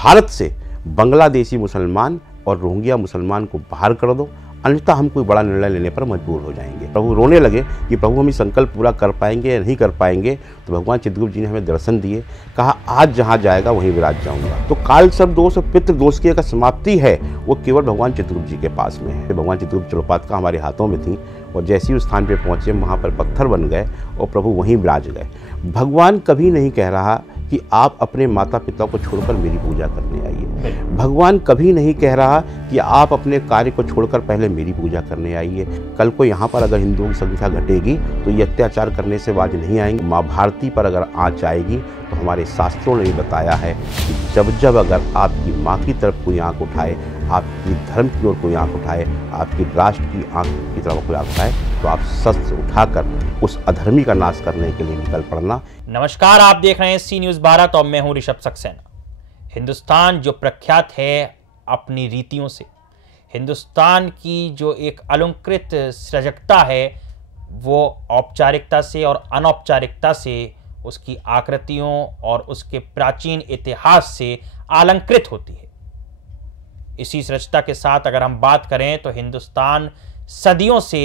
भारत से बांग्लादेशी मुसलमान और रोहिंग्या मुसलमान को बाहर कर दो, अन्यथा हम कोई बड़ा निर्णय लेने पर मजबूर हो जाएंगे। प्रभु रोने लगे कि प्रभु हम ये संकल्प पूरा कर पाएंगे या नहीं कर पाएंगे। तो भगवान चित्रगुप्त जी ने हमें दर्शन दिए, कहा आज जहाँ जाएगा वहीं विराज जाऊंगा। तो काल सर्प दोष और पितृ दोष की अगर समाप्ति है वो केवल भगवान चित्रगुप्त जी के पास में है। भगवान चित्रगुप्त चलोपात्का हमारे हाथों में थी और जैसे ही उस स्थान पर पहुँचे वहाँ पर पत्थर बन गए और प्रभु वहीं विराज गए। भगवान कभी नहीं कह रहा कि आप अपने माता पिता को छोड़कर मेरी पूजा करने आइए। भगवान कभी नहीं कह रहा कि आप अपने कार्य को छोड़कर पहले मेरी पूजा करने आइए। कल को यहाँ पर अगर हिंदुओं की संख्या घटेगी तो ये अत्याचार करने से बाज नहीं आएंगे। माँ भारती पर अगर आँच आएगी तो हमारे शास्त्रों ने बताया है कि जब जब अगर आपकी माँ की तरफ कोई आँख उठाए, आपकी धर्म की ओर कोई आँख उठाए, आपकी राष्ट्र की आँख की तरफ कोई आँख उठाए, तो आप शस्त्र उठाकर उस अधर्मी का नाश करने के लिए निकल पड़ना। नमस्कार, आप देख रहे हैं सी न्यूज़ भारत और मैं हूं ऋषभ सक्सेना। हिंदुस्तान जो प्रख्यात है अपनी रीतियों से, हिंदुस्तान की जो एक अलंकृत सृजकता है वो औपचारिकता से और अनौपचारिकता से, उसकी आकृतियों और उसके प्राचीन इतिहास से अलंकृत होती है। इसी सृजता के साथ अगर हम बात करें तो हिंदुस्तान सदियों से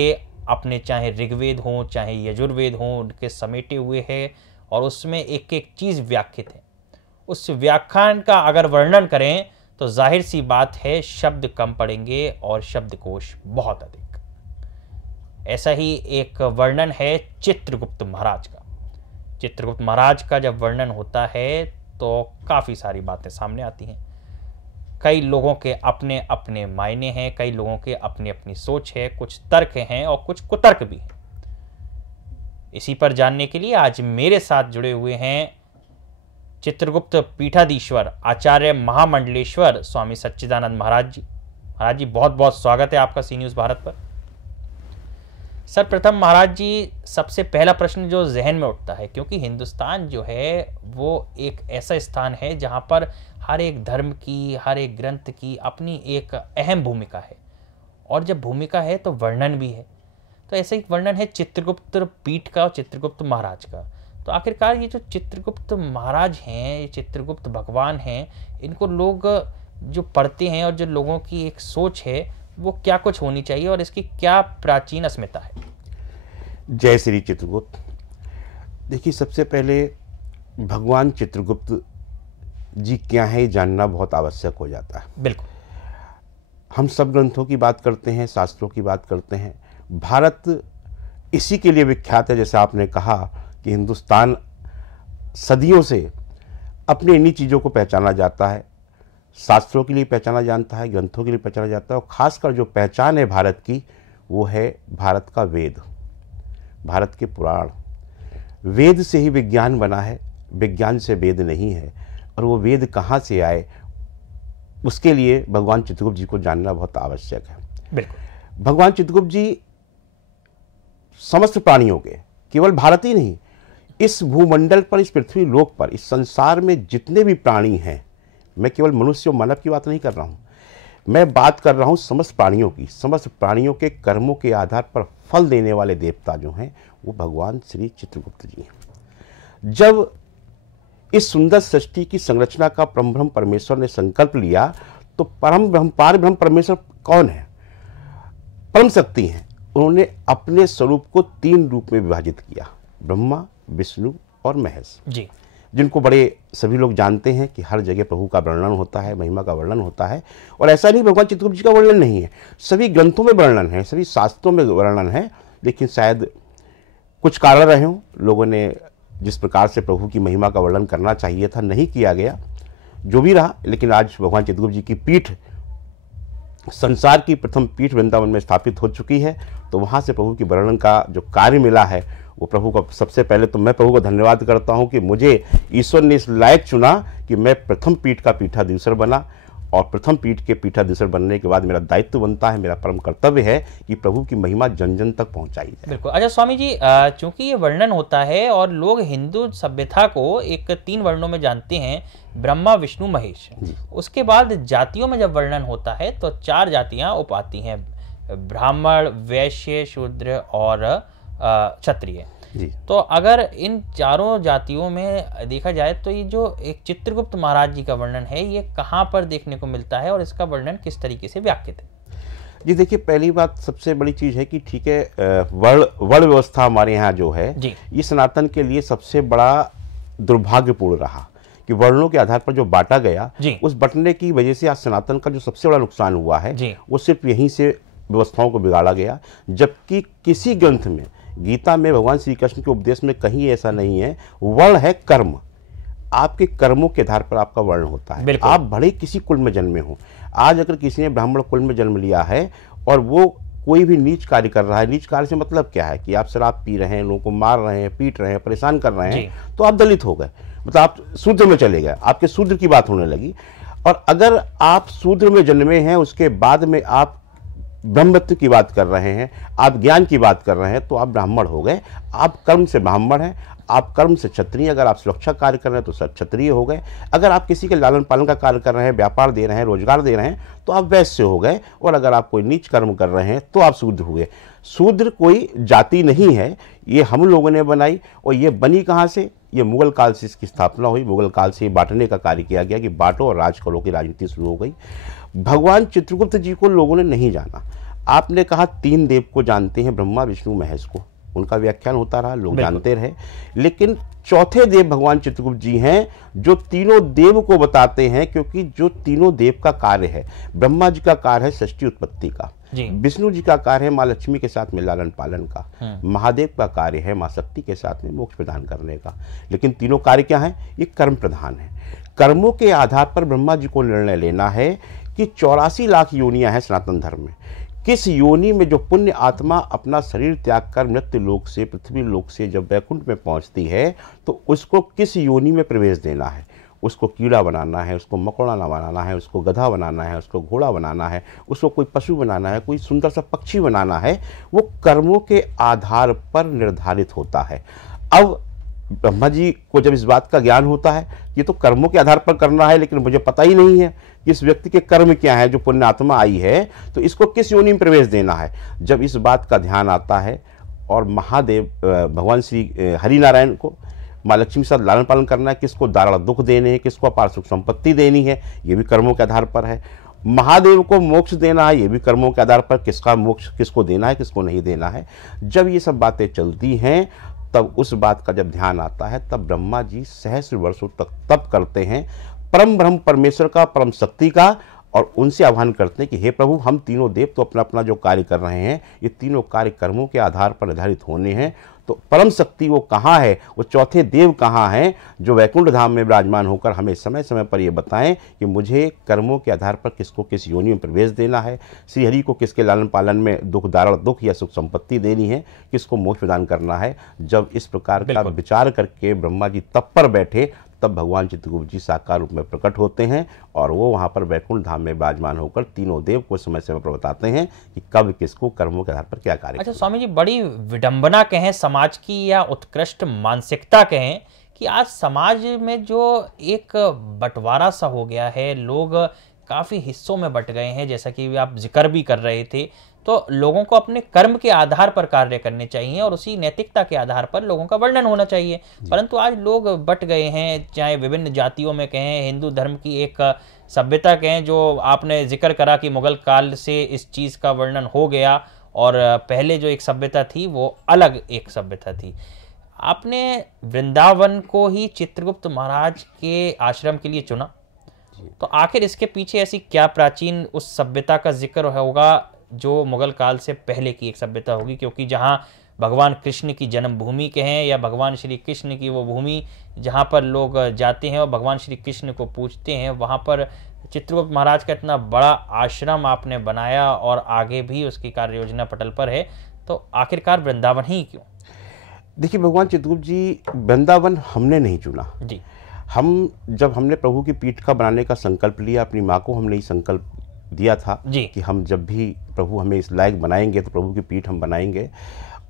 अपने चाहे ऋग्वेद हो चाहे यजुर्वेद हो उनके समेटे हुए है और उसमें एक एक चीज़ व्याख्यित है। उस व्याख्यान का अगर वर्णन करें तो जाहिर सी बात है शब्द कम पड़ेंगे और शब्दकोश बहुत अधिक। ऐसा ही एक वर्णन है चित्रगुप्त महाराज का। चित्रगुप्त महाराज का जब वर्णन होता है तो काफ़ी सारी बातें सामने आती हैं। कई लोगों के अपने अपने मायने हैं, कई लोगों के अपनी अपनी सोच है, कुछ तर्क हैं और कुछ कुतर्क भी हैं। इसी पर जानने के लिए आज मेरे साथ जुड़े हुए हैं चित्रगुप्त पीठाधीश्वर आचार्य महामंडलेश्वर स्वामी सच्चिदानंद महाराज जी। महाराज जी बहुत बहुत स्वागत है आपका सी न्यूज़ भारत पर। सर्वप्रथम महाराज जी, सबसे पहला प्रश्न जो जहन में उठता है, क्योंकि हिंदुस्तान जो है वो एक ऐसा स्थान है जहाँ पर हर एक धर्म की, हर एक ग्रंथ की अपनी एक अहम भूमिका है और जब भूमिका है तो वर्णन भी है। तो ऐसा एक वर्णन है चित्रगुप्त पीठ का और चित्रगुप्त महाराज का। तो आखिरकार ये जो चित्रगुप्त महाराज हैं, ये चित्रगुप्त भगवान हैं, इनको लोग जो पढ़ते हैं और जो लोगों की एक सोच है वो क्या कुछ होनी चाहिए और इसकी क्या प्राचीन अस्मिता है? जय श्री चित्रगुप्त। देखिए, सबसे पहले भगवान चित्रगुप्त जी क्या है जानना बहुत आवश्यक हो जाता है। बिल्कुल। हम सब ग्रंथों की बात करते हैं, शास्त्रों की बात करते हैं। भारत इसी के लिए विख्यात है, जैसे आपने कहा कि हिंदुस्तान सदियों से अपनी इन्हीं चीज़ों को पहचाना जाता है। शास्त्रों के लिए पहचाना जाता है, ग्रंथों के लिए पहचाना जाता है और ख़ासकर जो पहचान है भारत की वो है भारत का वेद, भारत के पुराण। वेद से ही विज्ञान बना है, विज्ञान से वेद नहीं है। और वो वेद कहाँ से आए उसके लिए भगवान चित्रगुप्त जी को जानना बहुत आवश्यक है। बिल्कुल। भगवान चित्रगुप्त जी समस्त प्राणियों के, केवल भारत ही नहीं, इस भूमंडल पर, इस पृथ्वी लोक पर, इस संसार में जितने भी प्राणी हैं, मैं केवल मनुष्य और मानव की बात नहीं कर रहा हूँ, मैं बात कर रहा हूँ समस्त प्राणियों की। समस्त प्राणियों के कर्मों के आधार पर फल देने वाले देवता जो हैं वो भगवान श्री चित्रगुप्त जी हैं। जब इस सुंदर सृष्टि की संरचना का परम ब्रह्म परमेश्वर ने संकल्प लिया तो परम ब्रह्म, पार ब्रह्म परमेश्वर कौन है? परम शक्ति हैं। उन्होंने अपने स्वरूप को 3 रूप में विभाजित किया, ब्रह्मा, विष्णु और महेश जी, जिनको बड़े सभी लोग जानते हैं कि हर जगह प्रभु का वर्णन होता है, महिमा का वर्णन होता है। और ऐसा नहीं भगवान चित्रगुप्त जी का वर्णन नहीं है, सभी ग्रंथों में वर्णन है, सभी शास्त्रों में वर्णन है। लेकिन शायद कुछ कारण रहे हों, लोगों ने जिस प्रकार से प्रभु की महिमा का वर्णन करना चाहिए था नहीं किया गया, जो भी रहा। लेकिन आज भगवान चित्रगुप्त जी की पीठ संसार की प्रथम पीठ वृंदावन में स्थापित हो चुकी है। तो वहाँ से प्रभु की वर्णन का जो कार्य मिला है वो प्रभु का, सबसे पहले तो मैं प्रभु को धन्यवाद करता हूँ कि मुझे ईश्वर ने इस लायक चुना कि मैं प्रथम पीठ का पीठाधीश्वर बना। और प्रथम पीठ के पीठाधीश्वर बनने के बाद मेरा दायित्व बनता है, मेरा परम कर्तव्य है कि प्रभु की महिमा जन जन तक पहुंचाई जाए। बिल्कुल। अच्छा स्वामी जी, चूंकि ये वर्णन होता है और लोग हिंदू सभ्यता को एक 3 वर्णों में जानते हैं, ब्रह्मा, विष्णु, महेश। उसके बाद जातियों में जब वर्णन होता है तो 4 जातियां उप आती हैं, ब्राह्मण, वैश्य, शूद्र और क्षत्रिय। जी। तो अगर इन चारों जातियों में देखा जाए तो ये जो एक चित्रगुप्त महाराज जी का वर्णन है ये कहाँ पर देखने को मिलता है और इसका वर्णन किस तरीके से व्याख्यात है? जी देखिए, पहली बात सबसे बड़ी चीज़ है कि ठीक है, वर्ण व्यवस्था हमारे यहाँ जो है जी। ये सनातन के लिए सबसे बड़ा दुर्भाग्यपूर्ण रहा कि वर्णों के आधार पर जो बांटा गया, उस बंटने की वजह से आज सनातन का जो सबसे बड़ा नुकसान हुआ है वो सिर्फ यहीं से व्यवस्थाओं को बिगाड़ा गया। जबकि किसी ग्रंथ में, गीता में, भगवान श्री कृष्ण के उपदेश में कहीं ऐसा नहीं है। वर्ण है कर्म, आपके कर्मों के आधार पर आपका वर्ण होता है। आप भले किसी कुल में जन्मे हो, आज अगर किसी ने ब्राह्मण कुल में जन्म लिया है और वो कोई भी नीच कार्य कर रहा है, नीच कार्य से मतलब क्या है कि आप शराब पी रहे हैं, लोगों को मार रहे हैं, पीट रहे हैं, परेशान कर रहे हैं, तो आप दलित हो गए, मतलब आप शूद्र में चले गए, आपके शूद्र की बात होने लगी। और अगर आप शूद्र में जन्मे हैं, उसके बाद में आप ब्रह्मत्व की बात कर रहे हैं, आप ज्ञान की बात कर रहे हैं, तो आप ब्राह्मण हो गए। आप कर्म से ब्राह्मण हैं, आप कर्म से क्षत्रिय। अगर आप सुरक्षा कार्य कर रहे हैं तो सब क्षत्रिय हो गए। अगर आप किसी के लालन पालन का कार्य कर रहे हैं, व्यापार दे रहे हैं, रोजगार दे रहे हैं, तो आप वैश्य हो गए। और अगर आप कोई नीच कर्म कर रहे हैं तो आप शूद्र हो गए। शूद्र कोई जाति नहीं है, ये हम लोगों ने बनाई। और ये बनी कहाँ से? ये मुगल काल से इसकी स्थापना हुई। मुगल काल से बांटने का कार्य किया गया कि बांटो और राज करो की राजनीति शुरू हो गई। भगवान चित्रगुप्त जी को लोगों ने नहीं जाना। आपने कहा 3 देव को जानते हैं, ब्रह्मा विष्णु महेश को, उनका व्याख्यान होता रहा, लोग जानते रहे। लेकिन चौथे देव भगवान चित्रगुप्त जी हैं जो तीनों देव को बताते हैं, क्योंकि जो तीनों देव का कार्य है, ब्रह्मा जी का कार्य है सृष्टि उत्पत्ति का, विष्णु जी का कार्य है माँ लक्ष्मी के साथ में लालन पालन का, महादेव का कार्य है माँ शक्ति के साथ में मोक्ष प्रदान करने का। लेकिन तीनों कार्य क्या है? ये कर्म प्रधान है। कर्मों के आधार पर ब्रह्मा जी को निर्णय लेना है कि 84 लाख योनियां हैं सनातन धर्म में। किस योनि में जो पुण्य आत्मा अपना शरीर त्याग कर मृत्यु लोक से, पृथ्वी लोक से जब वैकुंठ में पहुंचती है, तो उसको किस योनि में प्रवेश देना है? उसको कीड़ा बनाना है, उसको मकोड़ा ना बनाना है, उसको गधा बनाना है, उसको घोड़ा बनाना है, उसको कोई पशु बनाना है, कोई सुंदर सा पक्षी बनाना है, वो कर्मों के आधार पर निर्धारित होता है। अब ब्रह्मा जी को जब इस बात का ज्ञान होता है, ये तो कर्मों के आधार पर करना है, लेकिन मुझे पता ही नहीं है कि इस व्यक्ति के कर्म क्या है, जो पुण्य आत्मा आई है तो इसको किस योनि में प्रवेश देना है। जब इस बात का ध्यान आता है और महादेव भगवान श्री हरिनारायण को माँ लक्ष्मी के साथ लालन पालन करना है, किसको दारुण दुख देने हैं, किसको अपार सुख संपत्ति देनी है, ये भी कर्मों के आधार पर है। महादेव को मोक्ष देना है, ये भी कर्मों के आधार पर, किसका मोक्ष किसको देना है, किसको नहीं देना है। जब ये सब बातें चलती हैं, तब उस बात का जब ध्यान आता है, तब ब्रह्मा जी सहस्र वर्षों तक तप करते हैं परम ब्रह्म परमेश्वर का, परम शक्ति का, और उनसे आह्वान करते हैं कि हे प्रभु, हम तीनों देव तो अपना अपना जो कार्य कर रहे हैं, ये तीनों कार्य कर्मों के आधार पर निर्धारित होने हैं। तो परम शक्ति वो कहाँ है, वो चौथे देव कहाँ हैं जो वैकुंठ धाम में विराजमान होकर हमें समय समय पर ये बताएं कि मुझे कर्मों के आधार पर किसको किस योनि में प्रवेश देना है, श्रीहरि को किसके लालन पालन में दुख दारुण दुख या सुख संपत्ति देनी है, किसको मोक्ष प्रदान करना है। जब इस प्रकार का विचार करके ब्रह्मा जी तप पर बैठे, तब भगवान चित्रगुप्त जी साकार रूप में प्रकट होते हैं और वो वहाँ पर वैकुंठ धाम में विराजमान होकर तीनों देव को समय समय पर बताते हैं कि कब किसको कर्मों के आधार पर क्या कार्य। अच्छा स्वामी जी, बड़ी विडंबना कहें समाज की या उत्कृष्ट मानसिकता कहें कि आज समाज में जो एक बंटवारा सा हो गया है, लोग काफ़ी हिस्सों में बंट गए हैं, जैसा कि आप जिक्र भी कर रहे थे। तो लोगों को अपने कर्म के आधार पर कार्य करने चाहिए और उसी नैतिकता के आधार पर लोगों का वर्णन होना चाहिए। परंतु आज लोग बट गए हैं, चाहे विभिन्न जातियों में कहें, हिंदू धर्म की एक सभ्यता कहें, जो आपने जिक्र करा कि मुगल काल से इस चीज़ का वर्णन हो गया और पहले जो एक सभ्यता थी वो अलग एक सभ्यता थी। आपने वृंदावन को ही चित्रगुप्त महाराज के आश्रम के लिए चुना, तो आखिर इसके पीछे ऐसी क्या प्राचीन उस सभ्यता का जिक्र होगा जो मुगल काल से पहले की एक सभ्यता होगी? क्योंकि जहाँ भगवान कृष्ण की जन्मभूमि कहें या भगवान श्री कृष्ण की वो भूमि जहाँ पर लोग जाते हैं और भगवान श्री कृष्ण को पूजते हैं, वहाँ पर चित्रगुप्त महाराज का इतना बड़ा आश्रम आपने बनाया और आगे भी उसकी कार्य योजना पटल पर है, तो आखिरकार वृंदावन ही क्यों? देखिए, भगवान चित्रगुप्त जी वृंदावन हमने नहीं चुना जी। जब हमने प्रभु की पीठ का बनाने का संकल्प लिया, अपनी माँ को हमने ये संकल्प दिया था कि हम जब भी प्रभु हमें इस लायक बनाएंगे तो प्रभु की पीठ हम बनाएंगे।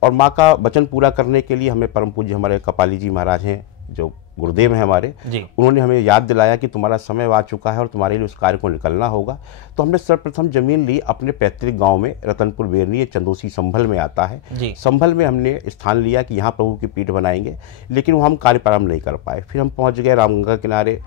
और माँ का वचन पूरा करने के लिए हमें परम पूज्य हमारे कपाली जी महाराज हैं, जो गुरुदेव हैं हमारे, उन्होंने हमें याद दिलाया कि तुम्हारा समय आ चुका है और तुम्हारे लिए उस कार्य को निकलना होगा। तो हमने सर्वप्रथम जमीन ली अपने पैतृक गांव में, रतनपुर बेरनी, ये चंदोसी संभल में आता है। संभल में हमने स्थान लिया कि यहाँ प्रभु की पीठ बनाएंगे, लेकिन वहाँ हम कार्य प्रारंभ नहीं कर पाए। फिर हम पहुँच गए रामगंगा किनारे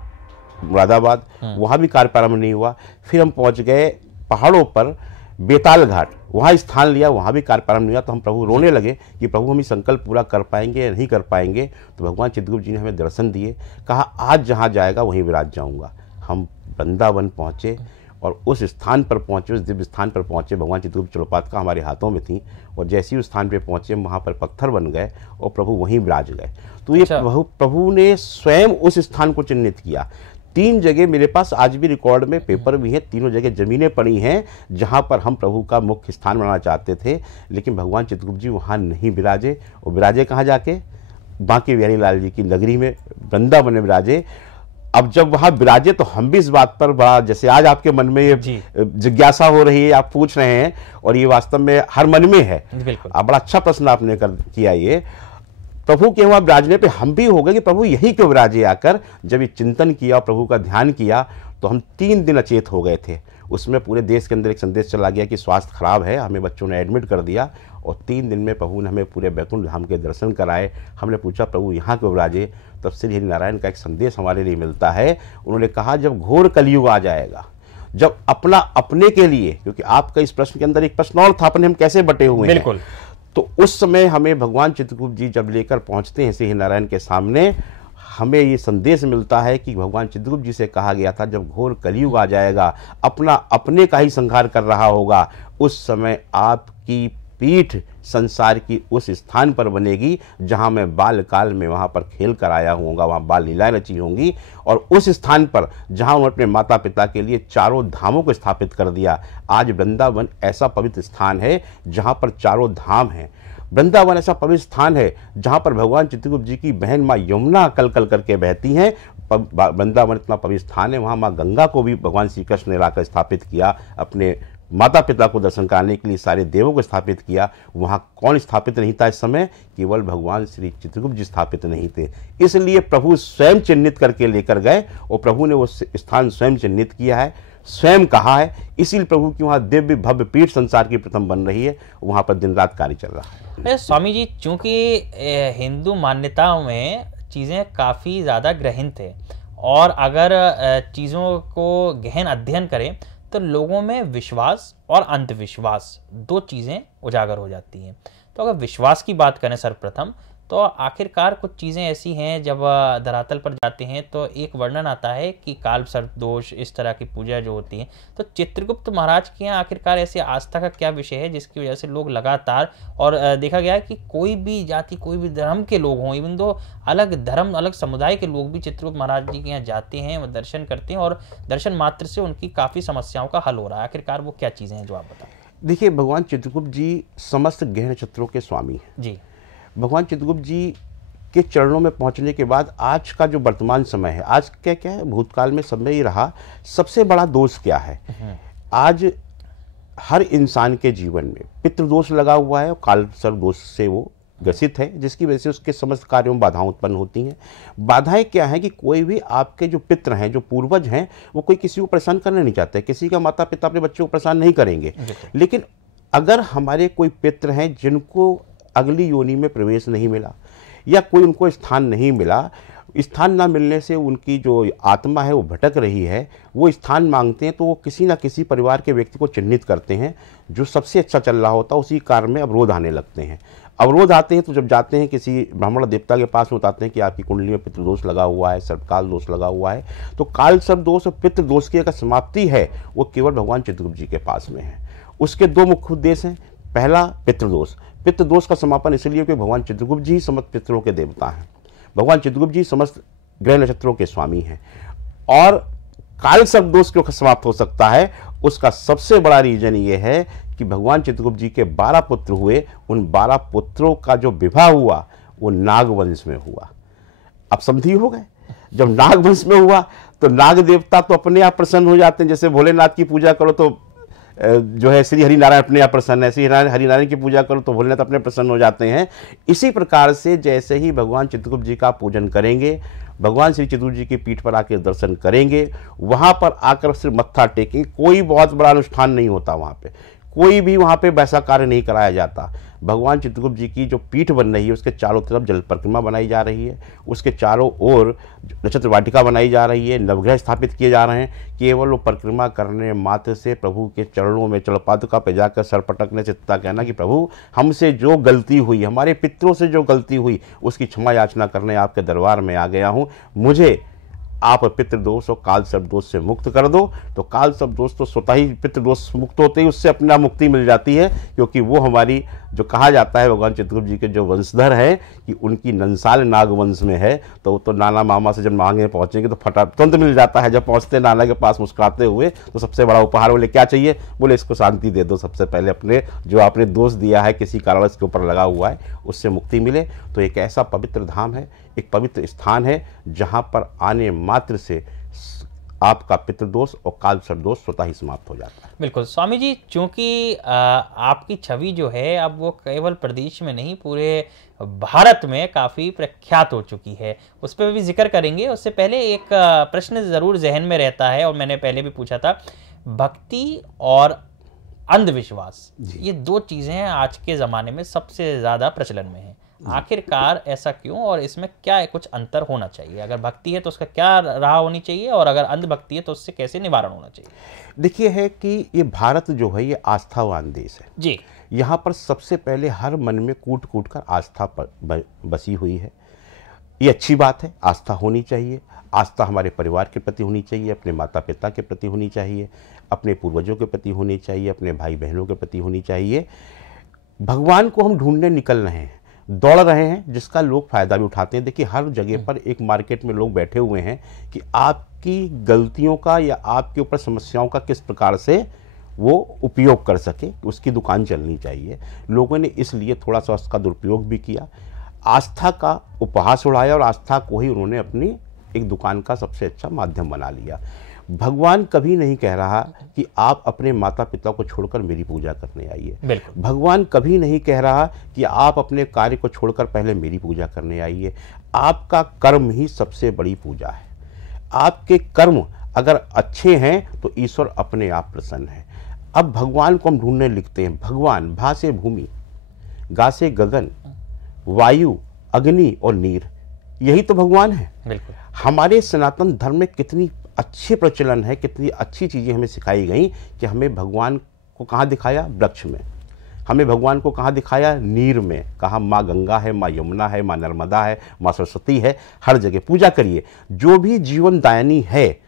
मुरादाबाद, वहाँ भी कार्य प्रारंभ नहीं हुआ। फिर हम पहुँच गए पहाड़ों पर बेताल घाट, वहाँ स्थान लिया, वहाँ भी कार्य प्रारंभ नहीं हुआ। तो हम प्रभु रोने लगे कि प्रभु हम ये संकल्प पूरा कर पाएंगे या नहीं कर पाएंगे। तो भगवान चित्रगुप्त जी ने हमें दर्शन दिए, कहा आज जहाँ जाएगा वहीं विराज जाऊँगा। हम वृंदावन पहुँचे और उस स्थान पर पहुँचे, उस दिव्य स्थान पर पहुँचे। भगवान चित्रगुप्त चौपातिका हमारे हाथों में थी और जैसे ही उस स्थान पर पहुँचे वहाँ पर पत्थर बन गए और प्रभु वहीं विराज गए। तो ये प्रभु ने स्वयं उस स्थान को चिन्हित किया। 3 जगह मेरे पास आज भी रिकॉर्ड में पेपर भी है, तीनों जगह जमीनें पड़ी हैं जहां पर हम प्रभु का मुख्य स्थान बनाना चाहते थे, लेकिन भगवान चित्रगुप्त जी वहां नहीं विराजे। और विराजे कहाँ जाके? बांके बिहारी लाल जी की नगरी में, वृंदावन में विराजे। अब जब वहां विराजे तो हम भी इस बात पर बड़ा, जैसे आज आपके मन में ये जिज्ञासा हो रही है, आप पूछ रहे हैं, और ये वास्तव में हर मन में है। बड़ा अच्छा प्रश्न आपने किया। ये प्रभु के वहाँ विराजने पे हम भी हो गए कि प्रभु यही क्यों विराजे आकर। जब ये चिंतन किया, प्रभु का ध्यान किया, तो हम 3 दिन अचेत हो गए थे। उसमें पूरे देश के अंदर एक संदेश चला गया कि स्वास्थ्य खराब है, हमें बच्चों ने एडमिट कर दिया। और 3 दिन में प्रभु ने हमें पूरे बैकुंठ धाम के दर्शन कराए। हमने पूछा प्रभु यहाँ क्यों विराजे, तब श्री हरि नारायण का एक संदेश हमारे लिए मिलता है। उन्होंने कहा जब घोर कलयुग आ जाएगा, जब अपना अपने के लिए, क्योंकि आपका इस प्रश्न के अंदर एक प्रश्न और था, अपने हम कैसे बटे हुए हैं, तो उस समय हमें भगवान चित्रगुप्त जी जब लेकर पहुंचते हैं श्री नारायण के सामने, हमें ये संदेश मिलता है कि भगवान चित्रगुप्त जी से कहा गया था जब घोर कलयुग आ जाएगा, अपना अपने का ही संहार कर रहा होगा, उस समय आपकी पीठ संसार की उस स्थान पर बनेगी जहां मैं बाल काल में वहां पर खेल कर आया हूँगा, वहां बाल लीलाएं रची होंगी। और उस स्थान पर जहां उन्होंने अपने माता पिता के लिए चारों धामों को स्थापित कर दिया। आज वृंदावन ऐसा पवित्र स्थान है जहां पर चारों धाम हैं। वृंदावन ऐसा पवित्र स्थान है जहां पर भगवान चित्रगुप्त जी की बहन माँ यमुना कल कल करके बहती हैं। वृंदावन इतना पवित्र स्थान है, वहाँ माँ गंगा को भी भगवान श्री कृष्ण ने लाकर स्थापित किया, अपने माता पिता को दर्शन कराने के लिए सारे देवों को स्थापित किया। वहाँ कौन स्थापित नहीं था इस समय? केवल भगवान श्री चित्रगुप्त जी स्थापित नहीं थे। इसलिए प्रभु स्वयं चिन्हित करके लेकर गए और प्रभु ने वो स्थान स्वयं चिन्हित किया है, स्वयं कहा है। इसीलिए प्रभु की वहाँ दिव्य भव्य पीठ संसार की प्रथम बन रही है, वहाँ पर दिन रात कार्य चल रहा है। स्वामी जी, चूंकि हिंदू मान्यताओं में चीज़ें काफ़ी ज़्यादा ग्रहित है और अगर चीज़ों को गहन अध्ययन करें तो लोगों में विश्वास और अंधविश्वास 2 चीज़ें उजागर हो जाती हैं। तो अगर विश्वास की बात करें सर्वप्रथम, तो आखिरकार कुछ चीज़ें ऐसी हैं जब धरातल पर जाते हैं तो एक वर्णन आता है कि काल सर्प दोष, इस तरह की पूजा जो होती है। तो चित्रगुप्त महाराज के यहाँ आखिरकार ऐसी आस्था का क्या विषय है जिसकी वजह से लोग लगातार, और देखा गया है कि कोई भी जाति, कोई भी धर्म के लोग हों, इवन दो अलग धर्म अलग समुदाय के लोग भी चित्रगुप्त महाराज जी के यहाँ जाते हैं, वो दर्शन करते हैं और दर्शन मात्र से उनकी काफ़ी समस्याओं का हल हो रहा है। आखिरकार वो क्या चीज़ें हैं जो आप बताएं? देखिए, भगवान चित्रगुप्त जी समस्त ग्रह नक्षत्रों के स्वामी हैं जी। भगवान चित्रगुप्त जी के चरणों में पहुंचने के बाद आज का जो वर्तमान समय है, आज क्या क्या है, भूतकाल में समय ही रहा, सबसे बड़ा दोष क्या है? आज हर इंसान के जीवन में पितृदोष लगा हुआ है और काल सर्प दोष से वो ग्रसित है, जिसकी वजह से उसके समस्त कार्यों में बाधाएं उत्पन्न होती हैं। बाधाएं क्या है कि कोई भी आपके जो पितृ हैं, जो पूर्वज हैं, वो कोई किसी को परेशान करना नहीं चाहते। किसी का माता पिता अपने बच्चों को परेशान नहीं करेंगे, लेकिन अगर हमारे कोई पितृ हैं जिनको अगली योनि में प्रवेश नहीं मिला या कोई उनको स्थान नहीं मिला, स्थान ना मिलने से उनकी जो आत्मा है वो भटक रही है, वो स्थान मांगते हैं, तो वो किसी ना किसी परिवार के व्यक्ति को चिन्हित करते हैं। जो सबसे अच्छा चल रहा होता है उसी कार्य में अवरोध आने लगते हैं। अवरोध आते हैं तो जब जाते हैं किसी ब्राह्मण देवता के पास में, बताते हैं कि आपकी कुंडली में पितृदोष लगा हुआ है, सर्पकाल दोष लगा हुआ है। तो काल सर्प दोष और पितृदोष की अगर समाप्ति है वो केवल भगवान चित्रगुप्त जी के पास में है। उसके 2 मुख्य उद्देश्य हैं। पहला, पितृदोष। पितृदोष का समापन इसलिए कि भगवान चित्रगुप्त जी समस्त पितरों के देवता हैं, भगवान चित्रगुप्त जी समस्त ग्रह नक्षत्रों के स्वामी हैं। और काल सर्प दोष क्यों समाप्त हो सकता है, उसका सबसे बड़ा रीजन ये है कि भगवान चित्रगुप्त जी के 12 पुत्र हुए, उन 12 पुत्रों का जो विवाह हुआ वो नागवंश में हुआ। अब समझी हो गए, जब नागवंश में हुआ तो नाग देवता तो अपने आप प्रसन्न हो जाते हैं। जैसे भोलेनाथ की पूजा करो तो जो है श्री हरिनारायण अपने आप प्रसन्न है, श्री हरिनारायण की पूजा करो तो भोलेनाथ अपने प्रसन्न हो जाते हैं। इसी प्रकार से जैसे ही भगवान चित्रगुप्त जी का पूजन करेंगे, भगवान श्री चित्रगुप्त जी की पीठ पर आकर दर्शन करेंगे, वहाँ पर आकर सिर्फ मत्था टेकेंगे, कोई बहुत बड़ा अनुष्ठान नहीं होता वहाँ पे, कोई भी वहाँ पे वैसा कार्य नहीं कराया जाता। भगवान चित्रगुप्त जी की जो पीठ बन रही है उसके चारों तरफ जल परिक्रमा बनाई जा रही है, उसके चारों ओर नक्षत्र वाटिका बनाई जा रही है, नवग्रह स्थापित किए जा रहे हैं। केवल वो परिक्रमा करने मात्र से प्रभु के चरणों में चरणपादुका पे जाकर सर पटकने से इतना कहना कि प्रभु हमसे जो गलती हुई, हमारे पितरों से जो गलती हुई, उसकी क्षमा याचना करने आपके दरबार में आ गया हूँ, मुझे आप पितृदोष और काल सर्प दोष से मुक्त कर दो। तो काल सर्प दोष तो स्वतः ही पितृदोष मुक्त होते ही उससे अपने आप मुक्ति मिल जाती है, क्योंकि वो हमारी जो कहा जाता है भगवान चित्रगुप्त जी के जो वंशधर हैं कि उनकी नंसाल नाग वंश में है, तो नाना मामा से जब मांगे पहुंचेंगे तो फटा तुरंत मिल जाता है। जब पहुंचते नाना के पास मुस्कुराते हुए तो सबसे बड़ा उपहार, बोले क्या चाहिए, बोले इसको शांति दे दो, सबसे पहले अपने जो आपने दोष दिया है किसी कारण इसके ऊपर लगा हुआ है उससे मुक्ति मिले। तो एक ऐसा पवित्र धाम है, एक पवित्र स्थान है जहाँ पर आने मात्र से आपका पितृदोष और काल सर्प दोष स्वतः ही समाप्त हो जाता है। बिल्कुल स्वामी जी, चूंकि आपकी छवि जो है अब वो केवल प्रदेश में नहीं पूरे भारत में काफ़ी प्रख्यात हो चुकी है, उस पर भी जिक्र करेंगे। उससे पहले एक प्रश्न ज़रूर जहन में रहता है और मैंने पहले भी पूछा था, भक्ति और अंधविश्वास ये दो चीज़ें आज के ज़माने में सबसे ज़्यादा प्रचलन में हैं। आखिरकार ऐसा क्यों और इसमें क्या कुछ अंतर होना चाहिए? अगर भक्ति है तो उसका क्या राह होनी चाहिए और अगर अंधभक्ति है तो उससे कैसे निवारण होना चाहिए? देखिए है कि ये भारत जो है ये आस्थावान देश है जी। यहाँ पर सबसे पहले हर मन में कूट कूट कर आस्था पर बसी हुई है। ये अच्छी बात है, आस्था होनी चाहिए। आस्था हमारे परिवार के प्रति होनी चाहिए, अपने माता पिता के प्रति होनी चाहिए, अपने पूर्वजों के प्रति होनी चाहिए, अपने भाई बहनों के प्रति होनी चाहिए। भगवान को हम ढूंढने निकल रहे हैं, दौड़ रहे हैं, जिसका लोग फायदा भी उठाते हैं। देखिए हर जगह पर एक मार्केट में लोग बैठे हुए हैं कि आपकी गलतियों का या आपके ऊपर समस्याओं का किस प्रकार से वो उपयोग कर सके, उसकी दुकान चलनी चाहिए। लोगों ने इसलिए थोड़ा सा उसका दुरुपयोग भी किया, आस्था का उपहास उड़ाया और आस्था को ही उन्होंने अपनी एक दुकान का सबसे अच्छा माध्यम बना लिया। भगवान कभी नहीं कह रहा कि आप अपने माता पिता को छोड़कर मेरी पूजा करने आइए। भगवान कभी नहीं कह रहा कि आप अपने कार्य को छोड़कर पहले मेरी पूजा करने आइए। आपका कर्म ही सबसे बड़ी पूजा है। आपके कर्म अगर अच्छे हैं तो ईश्वर अपने आप प्रसन्न है। अब भगवान को हम ढूंढने लिखते हैं। भगवान भा से भूमि, गा से गगन, वायु, अग्नि और नीर, यही तो भगवान है। हमारे सनातन धर्म में कितनी अच्छे प्रचलन है, कितनी अच्छी चीज़ें हमें सिखाई गई कि हमें भगवान को कहाँ दिखाया, वृक्ष में। हमें भगवान को कहाँ दिखाया, नीर में। कहा माँ गंगा है, माँ यमुना है, माँ नर्मदा है, माँ सरस्वती है, हर जगह पूजा करिए। जो भी जीवन दायनी है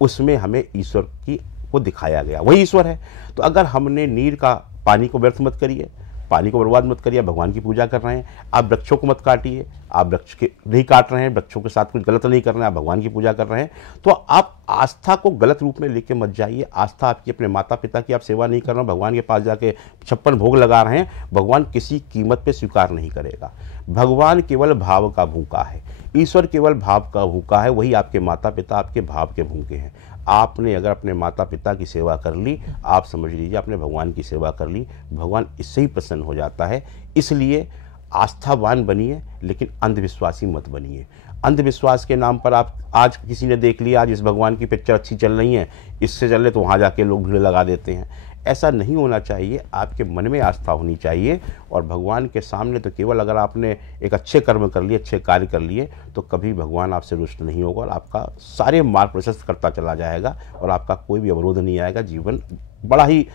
उसमें हमें ईश्वर की को दिखाया गया, वही ईश्वर है। तो अगर हमने नीर का पानी को व्यर्थ मत करिए, पानी को बर्बाद मत करिए, भगवान की पूजा कर रहे हैं। आप वृक्षों को मत काटिए, आप वृक्ष के नहीं काट रहे हैं, वृक्षों के साथ कुछ गलत नहीं कर रहे हैं, आप भगवान की पूजा कर रहे हैं। तो आप आस्था को गलत रूप में लेके मत जाइए। आस्था आपकी अपने माता पिता की आप सेवा नहीं कर रहे हैं, भगवान के पास जाके 56 भोग लगा रहे हैं, भगवान किसी कीमत पे स्वीकार नहीं करेगा। भगवान केवल भाव का भूखा है, ईश्वर केवल भाव का भूखा है। वही आपके माता पिता आपके भाव के भूखे हैं। आपने अगर अपने माता पिता की सेवा कर ली, आप समझ लीजिए आपने भगवान की सेवा कर ली। भगवान इससे ही प्रसन्न हो जाता है। इसलिए आस्थावान बनिए, लेकिन अंधविश्वासी मत बनिए। अंधविश्वास के नाम पर आप आज किसी ने देख लिया, आज इस भगवान की पिक्चर अच्छी चल रही है, इससे चल रहे तो वहाँ जाके लोग भीड़ लगा देते हैं। ऐसा नहीं होना चाहिए। आपके मन में आस्था होनी चाहिए और भगवान के सामने तो केवल अगर आपने एक अच्छे कर्म कर लिए, अच्छे कार्य कर लिए, तो कभी भगवान आपसे रुष्ट नहीं होगा और आपका सारे मार्ग प्रशस्त करता चला जाएगा और आपका कोई भी अवरोध नहीं आएगा। जीवन बड़ा ही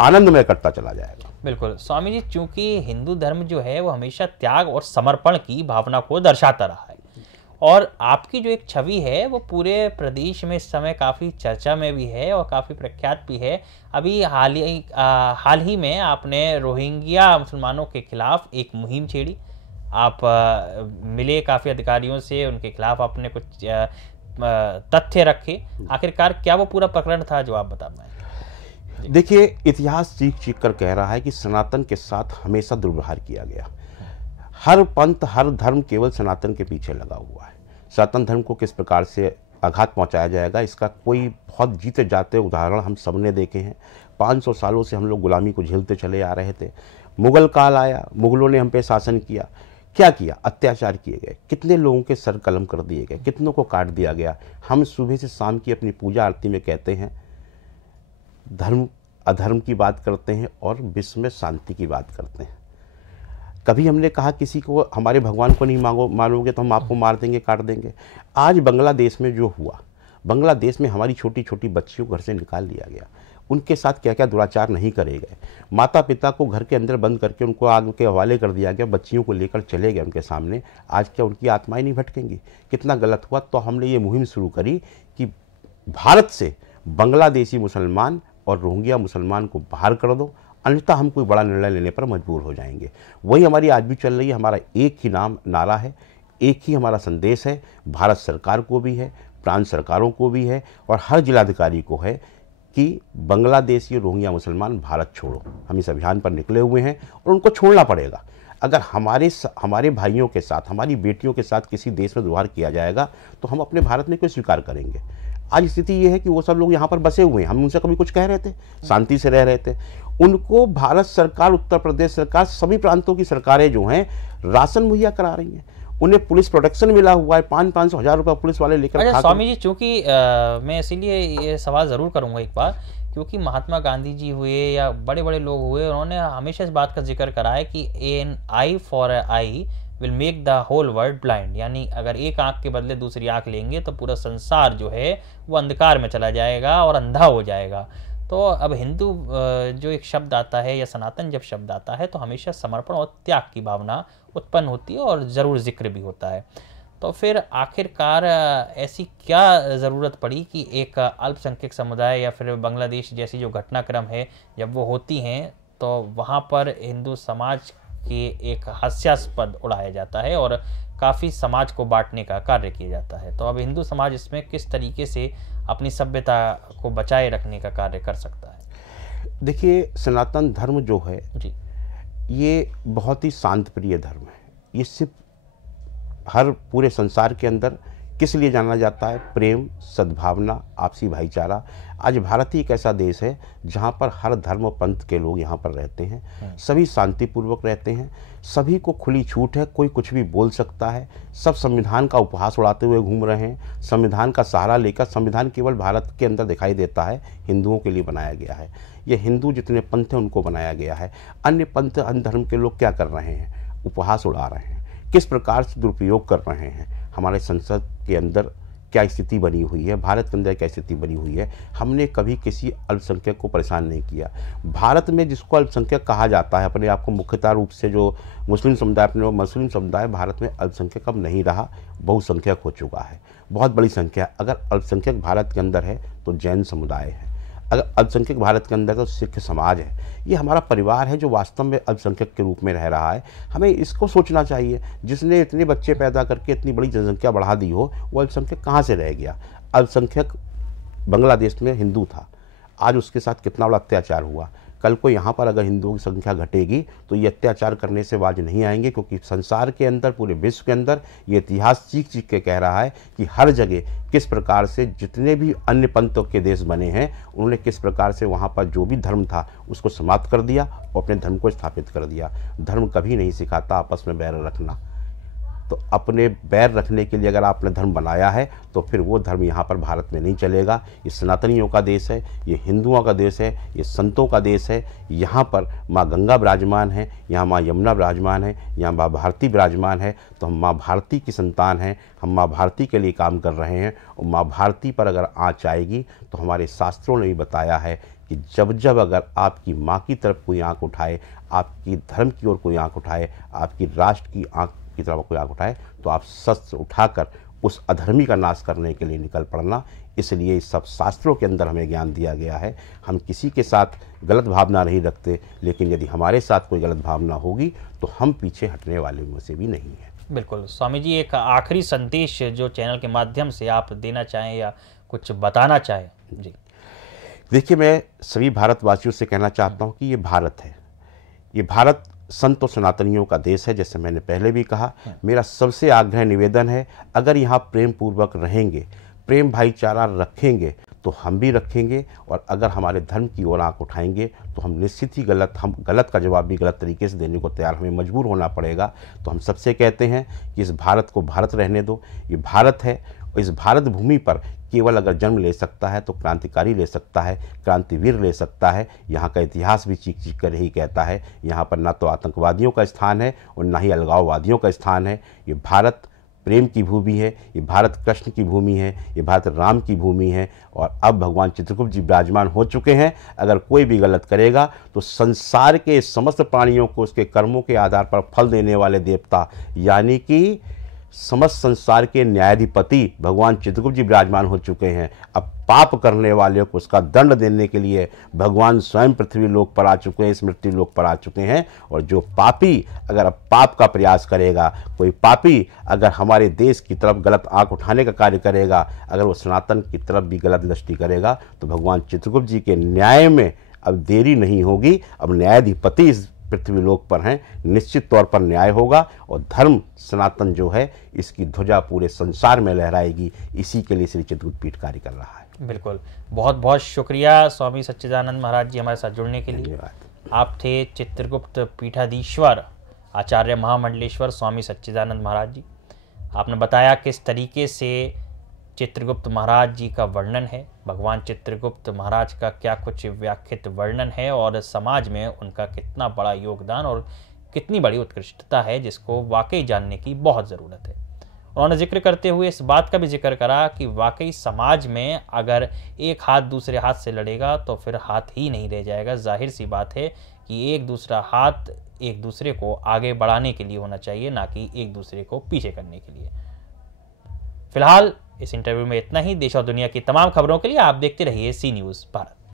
आनंदमय करता चला जाएगा। बिल्कुल स्वामी जी, चूंकि हिंदू धर्म जो है वो हमेशा त्याग और समर्पण की भावना को दर्शाता रहा है और आपकी जो एक छवि है वो पूरे प्रदेश में इस समय काफ़ी चर्चा में भी है और काफ़ी प्रख्यात भी है। अभी हाल ही में आपने रोहिंग्या मुसलमानों के खिलाफ एक मुहिम छेड़ी। आप मिले काफ़ी अधिकारियों से, उनके खिलाफ आपने कुछ तथ्य रखे। आखिरकार क्या वो पूरा प्रकरण था जो आप बता पाएं? देखिए, इतिहास चीख चीख कर कह रहा है कि सनातन के साथ हमेशा दुर्व्यवहार किया गया। हर पंथ, हर धर्म केवल सनातन के पीछे लगा हुआ है। सनातन धर्म को किस प्रकार से आघात पहुंचाया जाएगा। इसका कोई बहुत जीते जाते उदाहरण हम सब ने देखे हैं। 500 सालों से हम लोग गुलामी को झेलते चले आ रहे थे। मुगल काल आया, मुगलों ने हम पे शासन किया, क्या किया? अत्याचार किए गए, कितने लोगों के सर कलम कर दिए गए, कितनों को काट दिया गया। हम सुबह से शाम की अपनी पूजा आरती में कहते हैं धर्म अधर्म की बात करते हैं और विश्व में शांति की बात करते हैं। कभी हमने कहा किसी को हमारे भगवान को नहीं मानोगे तो हम आपको मार देंगे, काट देंगे? आज बांग्लादेश में जो हुआ, बांग्लादेश में हमारी छोटी छोटी बच्चियों को घर से निकाल लिया गया, उनके साथ क्या क्या दुराचार नहीं करे गए। माता पिता को घर के अंदर बंद करके उनको आग के हवाले कर दिया गया, बच्चियों को लेकर चले गए उनके सामने। आज क्या उनकी आत्माएं नहीं भटकेंगी? कितना गलत हुआ। तो हमने ये मुहिम शुरू करी कि भारत से बांग्लादेशी मुसलमान और रोहिंग्या मुसलमान को बाहर कर दो, अन्यथा हम कोई बड़ा निर्णय लेने पर मजबूर हो जाएंगे। वही हमारी आज भी चल रही है। हमारा एक ही नारा है, एक ही हमारा संदेश है, भारत सरकार को भी है, प्रांत सरकारों को भी है और हर जिलाधिकारी को है कि बांग्लादेशी रोहिंग्या मुसलमान भारत छोड़ो। हम इस अभियान पर निकले हुए हैं और उनको छोड़ना पड़ेगा। अगर हमारे भाइयों के साथ, हमारी बेटियों के साथ किसी देश में व्यवहार किया जाएगा तो हम अपने भारत में क्यों स्वीकार करेंगे? आज स्थिति ये है कि वो सब लोग यहाँ पर बसे हुए हैं। हम उनसे कभी कुछ कह रहे थे? शांति से रह रहे थे। उनको भारत सरकार, उत्तर प्रदेश सरकार, सभी प्रांतों की सरकारें जो हैं राशन मुहैया करा रही हैं। उन्हें पुलिस प्रोटेक्शन मिला हुआ है, 500-500 हज़ार रुपये पुलिस वाले लेकर। अच्छा स्वामी जी, चूंकि मैं इसीलिए ये सवाल ज़रूर करूँगा एक बार, क्योंकि महात्मा गांधी जी हुए या बड़े बड़े लोग हुए, उन्होंने हमेशा इस बात का जिक्र करा है कि an eye for eye will make the whole world blind. यानी अगर एक आंख के बदले दूसरी आंख लेंगे तो पूरा संसार जो है वो अंधकार में चला जाएगा और अंधा हो जाएगा। तो अब हिंदू जो एक शब्द आता है या सनातन जब शब्द आता है तो हमेशा समर्पण और त्याग की भावना उत्पन्न होती है और ज़रूर जिक्र भी होता है। तो फिर आखिरकार ऐसी क्या ज़रूरत पड़ी कि एक अल्पसंख्यक समुदाय या फिर बांग्लादेश जैसी जो घटनाक्रम है जब वो होती हैं तो वहाँ पर हिंदू समाज के एक हास्यास्पद उड़ाया जाता है और काफ़ी समाज को बांटने का कार्य किया जाता है। तो अब हिंदू समाज इसमें किस तरीके से अपनी सभ्यता को बचाए रखने का कार्य कर सकता है? देखिए, सनातन धर्म जो है जी, ये बहुत ही शांत प्रिय धर्म है। ये सिर्फ हर पूरे संसार के अंदर किस लिए जाना जाता है? प्रेम, सद्भावना, आपसी भाईचारा। आज भारत ही एक ऐसा देश है जहाँ पर हर धर्म और पंथ के लोग यहाँ पर रहते हैं, सभी शांतिपूर्वक रहते हैं, सभी को खुली छूट है, कोई कुछ भी बोल सकता है। सब संविधान का उपहास उड़ाते हुए घूम रहे हैं, संविधान का सहारा लेकर। संविधान केवल भारत के अंदर दिखाई देता है, हिंदुओं के लिए बनाया गया है। ये हिंदू जितने पंथ हैं उनको बनाया गया है। अन्य पंथ, अन्य धर्म के लोग क्या कर रहे हैं? उपहास उड़ा रहे हैं, किस प्रकार से दुरुपयोग कर रहे हैं। हमारे संसद के अंदर क्या स्थिति बनी हुई है, भारत के अंदर क्या स्थिति बनी हुई है। हमने कभी किसी अल्पसंख्यक को परेशान नहीं किया। भारत में जिसको अल्पसंख्यक कहा जाता है, अपने आप को मुख्यतः रूप से जो मुस्लिम समुदाय, अपने मुस्लिम समुदाय, भारत में अल्पसंख्यक अब नहीं रहा, बहुसंख्यक हो चुका है, बहुत बड़ी संख्या। अगर अल्पसंख्यक भारत के अंदर है तो जैन समुदाय है, अगर अल्पसंख्यक भारत के अंदर तो सिख समाज है। ये हमारा परिवार है जो वास्तव में अल्पसंख्यक के रूप में रह रहा है। हमें इसको सोचना चाहिए। जिसने इतने बच्चे पैदा करके इतनी बड़ी जनसंख्या बढ़ा दी हो, वो अल्पसंख्यक कहाँ से रह गया? अल्पसंख्यक बांग्लादेश में हिंदू था, आज उसके साथ कितना बड़ा अत्याचार हुआ। कल को यहाँ पर अगर हिंदुओं की संख्या घटेगी तो ये अत्याचार करने से बाज नहीं आएंगे, क्योंकि संसार के अंदर, पूरे विश्व के अंदर ये इतिहास चीख चीख के कह रहा है कि हर जगह किस प्रकार से जितने भी अन्य पंथों के देश बने हैं उन्होंने किस प्रकार से वहाँ पर जो भी धर्म था उसको समाप्त कर दिया और अपने धर्म को स्थापित कर दिया। धर्म कभी नहीं सिखाता आपस में बैर रखना। तो अपने बैर रखने के लिए अगर आपने धर्म बनाया है तो फिर वो धर्म यहाँ पर भारत में नहीं चलेगा। ये सनातनियों का देश है, ये हिंदुओं का देश है, ये संतों का देश है। यहाँ पर माँ गंगा विराजमान है, यहाँ माँ यमुना विराजमान है, यहाँ माँ भारती विराजमान है। तो हम माँ भारती की संतान हैं, हम माँ भारती के लिए काम कर रहे हैं। और माँ भारती पर अगर आँच आएगी तो हमारे शास्त्रों ने भी बताया है कि जब जब अगर आपकी माँ की तरफ कोई आँख उठाए, आपकी धर्म की ओर कोई आँख उठाए, आपकी राष्ट्र की आँख की तरफ कोई आँख उठाए, तो आप शस्त्र उठाकर उस अधर्मी का नाश करने के लिए निकल पड़ना। इसलिए इस सब शास्त्रों के अंदर हमें ज्ञान दिया गया है। हम किसी के साथ गलत भावना नहीं रखते, लेकिन यदि हमारे साथ कोई गलत भावना होगी तो हम पीछे हटने वाले में से भी नहीं हैं। बिल्कुल स्वामी जी, एक आखिरी संदेश जो चैनल के माध्यम से आप देना चाहें या कुछ बताना चाहें? जी देखिए, मैं सभी भारतवासियों से कहना चाहता हूँ कि ये भारत है, ये भारत संत और सनातनियों का देश है। जैसे मैंने पहले भी कहा, मेरा सबसे आग्रह निवेदन है, अगर यहाँ प्रेम पूर्वक रहेंगे प्रेम भाईचारा रखेंगे तो हम भी रखेंगे, और अगर हमारे धर्म की ओर आंख उठाएंगे तो हम निश्चित ही गलत का जवाब भी गलत तरीके से देने को तैयार हमें मजबूर होना पड़ेगा। तो हम सबसे कहते हैं कि इस भारत को भारत रहने दो। ये भारत है, और इस भारत भूमि पर केवल अगर जन्म ले सकता है तो क्रांतिकारी ले सकता है, क्रांतिवीर ले सकता है। यहाँ का इतिहास भी चीख चीख कर ही कहता है, यहाँ पर ना तो आतंकवादियों का स्थान है और ना ही अलगाववादियों का स्थान है। ये भारत प्रेम की भूमि है, ये भारत कृष्ण की भूमि है, ये भारत राम की भूमि है। और अब भगवान चित्रगुप्त जी विराजमान हो चुके हैं। अगर कोई भी गलत करेगा तो संसार के समस्त प्राणियों को उसके कर्मों के आधार पर फल देने वाले देवता, यानी कि समस्त संसार के न्यायाधिपति भगवान चित्रगुप्त जी विराजमान हो चुके हैं। अब पाप करने वाले को उसका दंड देने के लिए भगवान स्वयं पृथ्वी लोक पर आ चुके हैं, स्मृति लोक पर आ चुके हैं। और जो पापी अगर अब पाप का प्रयास करेगा, कोई पापी अगर हमारे देश की तरफ गलत आंख उठाने का कार्य करेगा, अगर वो सनातन की तरफ भी गलत दृष्टि करेगा, तो भगवान चित्रगुप्त जी के न्याय में अब देरी नहीं होगी। अब न्यायाधिपति इस पृथ्वी लोक पर हैं, निश्चित तौर पर न्याय होगा और धर्म सनातन जो है इसकी ध्वजा पूरे संसार में लहराएगी। इसी के लिए श्री चित्रकूट पीठ कार्य कर रहा है। बिल्कुल, बहुत बहुत शुक्रिया स्वामी सच्चिदानंद महाराज जी हमारे साथ जुड़ने के लिए। आप थे चित्रगुप्त पीठाधीश्वर आचार्य महामंडलेश्वर स्वामी सच्चिदानंद महाराज जी। आपने बताया किस तरीके से चित्रगुप्त महाराज जी का वर्णन है, भगवान चित्रगुप्त महाराज का क्या कुछ व्याख्यात वर्णन है और समाज में उनका कितना बड़ा योगदान और कितनी बड़ी उत्कृष्टता है, जिसको वाकई जानने की बहुत ज़रूरत है। उन्होंने जिक्र करते हुए इस बात का भी जिक्र करा कि वाकई समाज में अगर एक हाथ दूसरे हाथ से लड़ेगा तो फिर हाथ ही नहीं रह जाएगा। जाहिर सी बात है कि एक दूसरा हाथ एक दूसरे को आगे बढ़ाने के लिए होना चाहिए, ना कि एक दूसरे को पीछे करने के लिए। फिलहाल इस इंटरव्यू में इतना ही। देश और दुनिया की तमाम खबरों के लिए आप देखते रहिए सी न्यूज़ भारत।